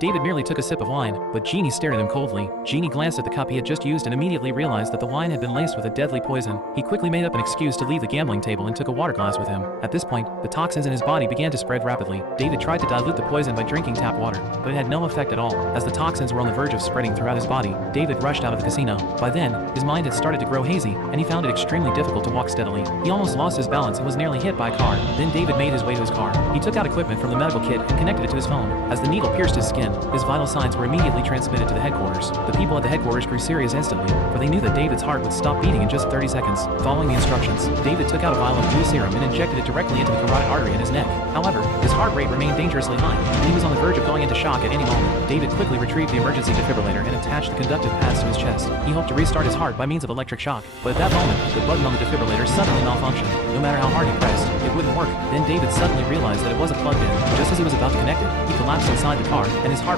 David merely took a sip of wine, but Jeannie stared at him coldly. Jeannie glanced at the cup he had just used and immediately realized that the wine had been laced with a deadly poison. He quickly made up an excuse to leave the gambling table and took a water glass with him. At this point, the toxins in his body began to spread rapidly. David tried to dilute the poison by drinking tap water, but it had no effect at all. As the toxins were on the verge of spreading throughout his body, David rushed out of the casino. By then, his mind had started to grow hazy, and he found it extremely difficult to walk steadily. He almost lost his balance and was nearly hit by a car. Then David made his way to his car. He took out equipment from the medical kit and connected it to his phone. As the needle pierced his skin, his vital signs were immediately transmitted to the headquarters. The people at the headquarters grew serious instantly, for they knew that David's heart would stop beating in just 30 seconds. Following the instructions, David took out a vial of blue serum and injected it directly into the carotid artery in his neck. However, his heart rate remained dangerously high, and he was on the verge of going into shock at any moment. David quickly retrieved the emergency defibrillator and attached the conductive pads to his chest. He hoped to restart his heart by means of electric shock, but at that moment, the button on the defibrillator suddenly malfunctioned. No matter how hard he pressed, it wouldn't work. Then David suddenly realized that it wasn't plugged in. Just as he was about to connect it, he collapsed inside the car, and his